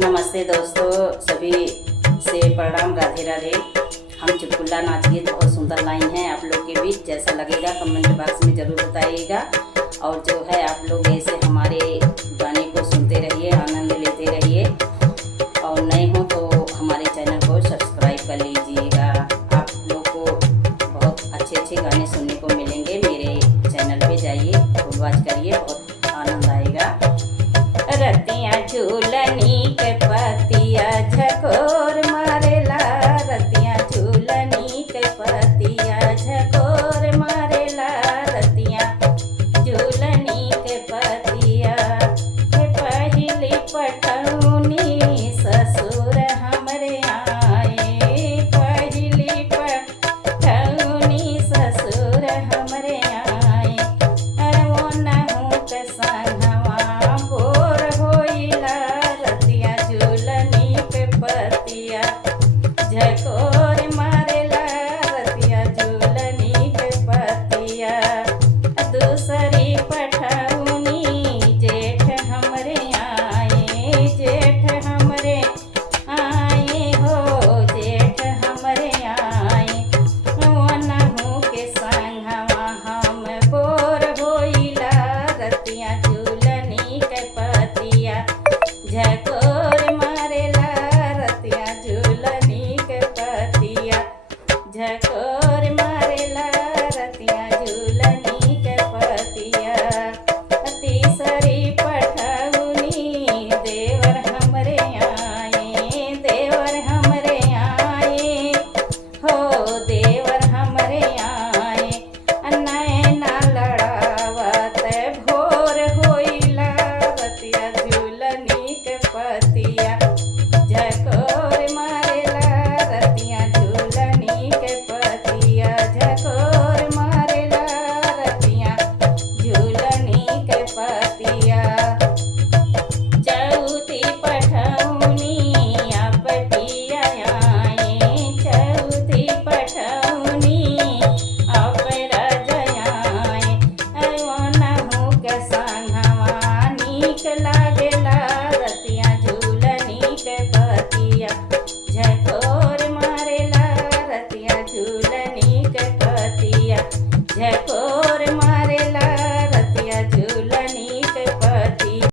नमस्ते दोस्तों, सभी से प्रणाम, राधे राधे। हम चुटकुला नाच गीत बहुत सुंदर लाइन हैं आप लोग के बीच। जैसा लगेगा कमेंट बॉक्स में ज़रूर बताइएगा। और जो है आप लोग ऐसे हमारे गाने को सुनते रहिए, आनंद लेते रहिए। और नए हो तो हमारे चैनल को सब्सक्राइब कर लीजिएगा। आप लोग को बहुत अच्छे अच्छे गाने सुनने को मिलेंगे। मेरे चैनल पे जाइए, फुलवाच करिए, बहुत आनंद आएगा। रतिया झूलनी के पतिया झकोर मारेला, रतिया झूलनी के पतिया झकोर मारेला, रतिया झूलनी के पतिया के पहली पटौनी ससुर हमरे आए, पहली पटौनी ससुर हमरे आए। अरे वो नहू के संगवा बोर होइला, रतिया झूलनी के पतिया झकोर मारेला, रतिया झूलनी के पतिया। दूसरी पठौनी जेठ हमरे आए, जेठ हमरे आए हो, जेठ हमरे आए। वनहु के संगवा हम बोर होइला, रतिया झूलनी के पतिया झकोर मारेला, रतिया झूलनी के पतिया झकोर मारेला, रतिया झूलनी के पतिया। तीसरी पठौनी देवर हमरे आए, देवर हमरे आए हो, देवर हमरे आए। नैना लड़ावत भोर होइला, रतिया झूलनी के पतिया